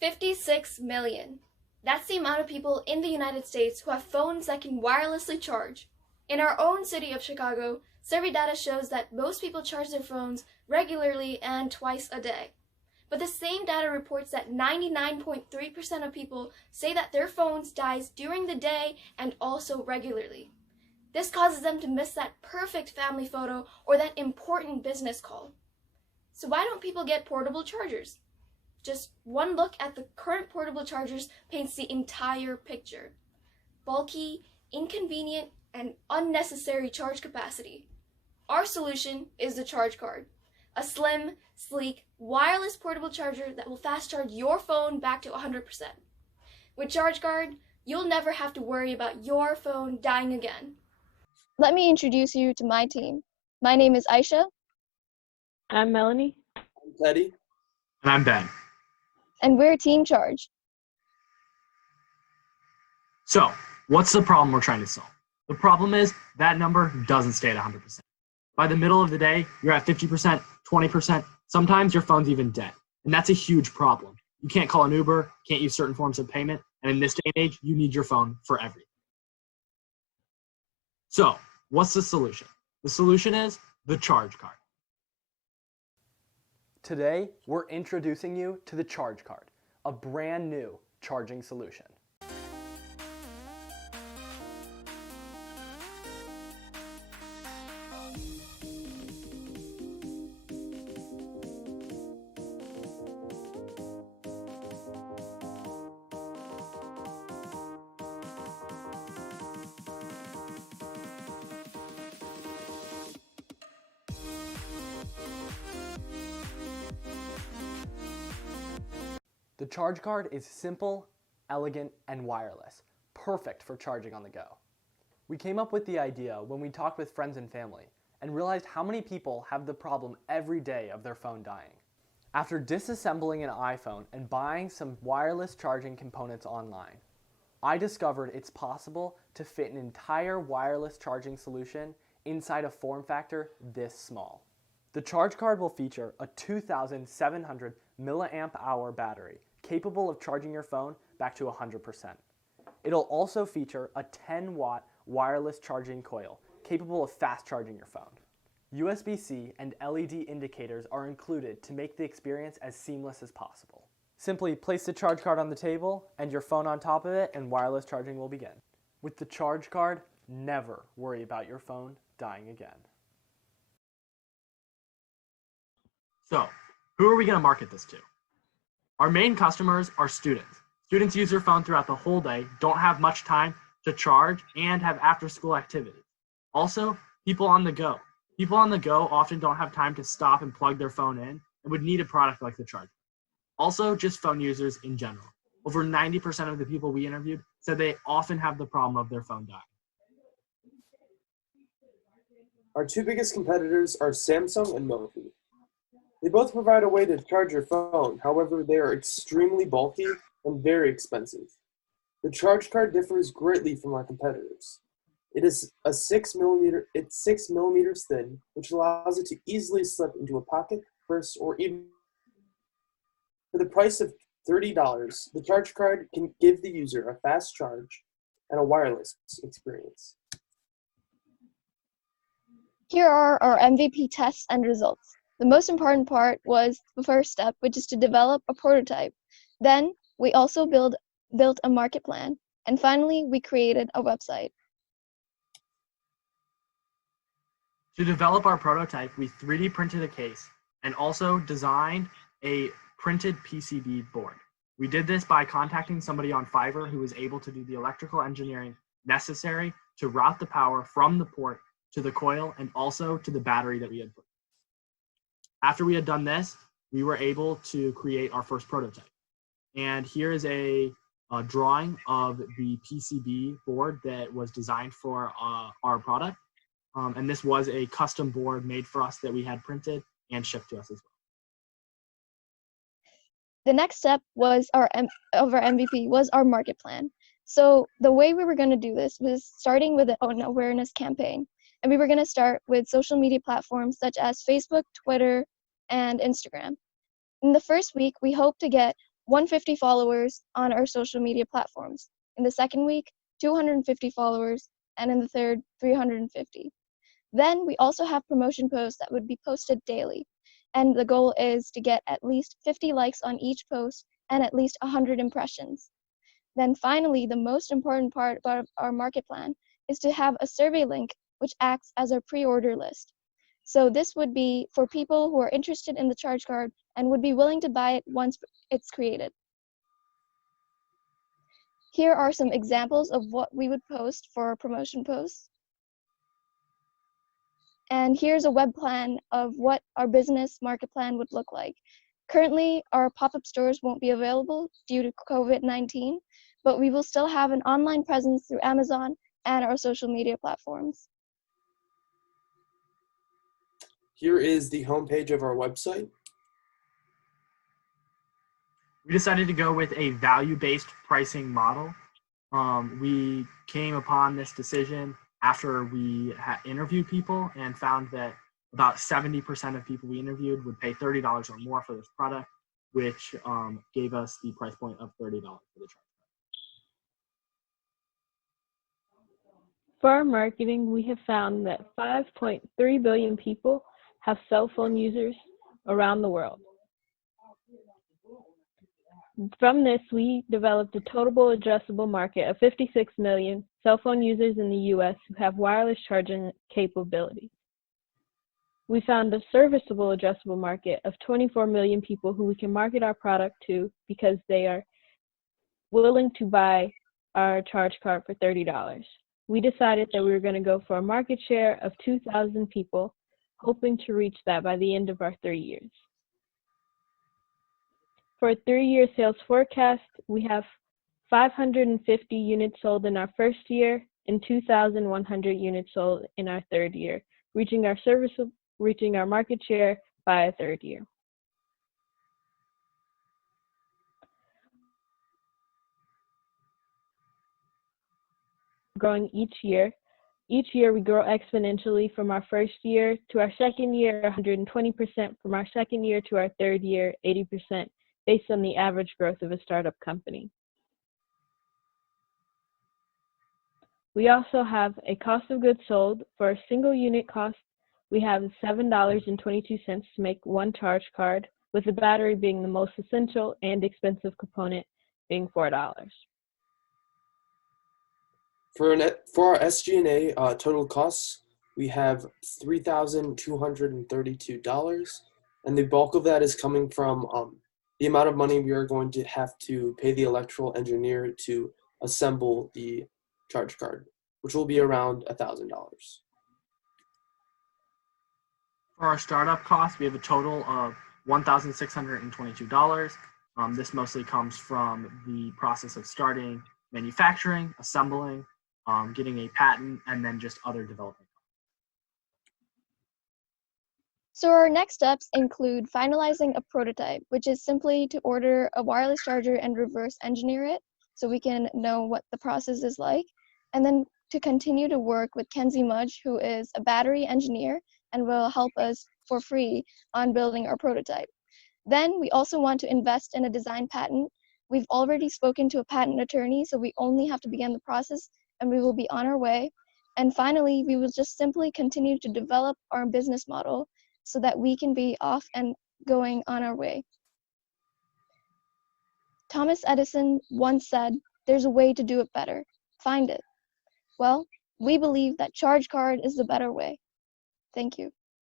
56 million. That's the amount of people in the United States who have phones that can wirelessly charge. In our own city of Chicago, survey data shows that most people charge their phones regularly and twice a day. But the same data reports that 99.3% of people say that their phones dies during the day and also regularly. This causes them to miss that perfect family photo or that important business call. So why don't people get portable chargers? Just one look at the current portable chargers paints the entire picture. Bulky, inconvenient, and unnecessary charge capacity. Our solution is the Charge Card, a slim, sleek, wireless portable charger that will fast charge your phone back to 100%. With Charge Card, you'll never have to worry about your phone dying again. Let me introduce you to my team. My name is Aisha. I'm Melanie. I'm Teddy. And I'm Ben. And we're Team Charge. So, what's the problem we're trying to solve? The problem is that number doesn't stay at 100%. By the middle of the day, you're at 50%, 20%, sometimes your phone's even dead. And that's a huge problem. You can't call an Uber, can't use certain forms of payment, and in this day and age, you need your phone for everything. So, what's the solution? The solution is the Charge Card. Today, we're introducing you to the Charge Card, a brand new charging solution. The Charge Card is simple, elegant, and wireless, perfect for charging on the go. We came up with the idea when we talked with friends and family and realized how many people have the problem every day of their phone dying. After disassembling an iPhone and buying some wireless charging components online, I discovered it's possible to fit an entire wireless charging solution inside a form factor this small. The Charge Card will feature a 2,700 milliamp hour battery capable of charging your phone back to 100%. It'll also feature a 10-watt wireless charging coil capable of fast charging your phone. USB-C and LED indicators are included to make the experience as seamless as possible. Simply place the Charge Card on the table and your phone on top of it, and wireless charging will begin. With the Charge Card, never worry about your phone dying again. So, who are we going to market this to? Our main customers are students. Students use their phone throughout the whole day, don't have much time to charge, and have after-school activities. Also, people on the go. People on the go often don't have time to stop and plug their phone in and would need a product like the Charge. Also, just phone users in general. Over 90% of the people we interviewed said they often have the problem of their phone dying. Our two biggest competitors are Samsung and Mophie. They both provide a way to charge your phone, however, they are extremely bulky and very expensive. The Charge Card differs greatly from our competitors. It is a 6 millimeters thin, which allows it to easily slip into a pocket, purse, or even. For the price of $30, the Charge Card can give the user a fast charge and a wireless experience. Here are our MVP tests and results. The most important part was the first step, which is to develop a prototype. Then we also built a market plan. And finally, we created a website. To develop our prototype, we 3D printed a case and also designed a printed PCB board. We did this by contacting somebody on Fiverr who was able to do the electrical engineering necessary to route the power from the port to the coil and also to the battery that we had put. After we had done this, we were able to create our first prototype. And here is a drawing of the PCB board that was designed for our product. And this was a custom board made for us that we had printed and shipped to us as well. The next step was our MVP was our market plan. So the way we were going to do this was starting with an awareness campaign. And we were going to start with social media platforms such as Facebook, Twitter, and Instagram. In the first week, we hope to get 150 followers on our social media platforms. In the second week, 250 followers, and in the third, 350. Then we also have promotion posts that would be posted daily. And the goal is to get at least 50 likes on each post and at least 100 impressions. Then finally, the most important part about our market plan is to have a survey link which acts as our pre-order list. So this would be for people who are interested in the charge card and would be willing to buy it once it's created. Here are some examples of what we would post for our promotion posts. And here's a web plan of what our business market plan would look like. Currently, our pop-up stores won't be available due to COVID-19, but we will still have an online presence through Amazon and our social media platforms. Here is the homepage of our website. We decided to go with a value-based pricing model. We came upon this decision after we had interviewed people and found that about 70% of people we interviewed would pay $30 or more for this product, which gave us the price point of $30 for the charge. For our marketing, we have found that 5.3 billion people have cell phone users around the world. From this, we developed a total addressable market of 56 million cell phone users in the US who have wireless charging capabilities. We found a serviceable addressable market of 24 million people who we can market our product to because they are willing to buy our charge card for $30. We decided that we were going to go for a market share of 2,000 people, hoping to reach that by the end of our 3 years. For a 3-year sales forecast, we have 550 units sold in our first year and 2,100 units sold in our third year, reaching our market share by a third year. Growing each year. Each year we grow exponentially from our first year to our second year, 120%, from our second year to our third year, 80%, based on the average growth of a startup company. We also have a cost of goods sold. For a single unit cost, we have $7.22 to make one charge card, with the battery being the most essential and expensive component, being $4. For our SG&A total costs, we have $3,232, and the bulk of that is coming from the amount of money we are going to have to pay the electrical engineer to assemble the charge card, which will be around $1,000. For our startup costs, we have a total of $1,622. This mostly comes from the process of starting manufacturing, assembling, getting a patent, and then just other development. So our next steps include finalizing a prototype, which is simply to order a wireless charger and reverse engineer it so we can know what the process is like, and then to continue to work with Kenzie Mudge, who is a battery engineer and will help us for free on building our prototype. Then we also want to invest in a design patent. We've already spoken to a patent attorney, so we only have to begin the process and we will be on our way. And finally, we will just simply continue to develop our business model so that we can be off and going on our way. Thomas Edison once said, "There's a way to do it better. Find it." Well, we believe that charge card is the better way. Thank you.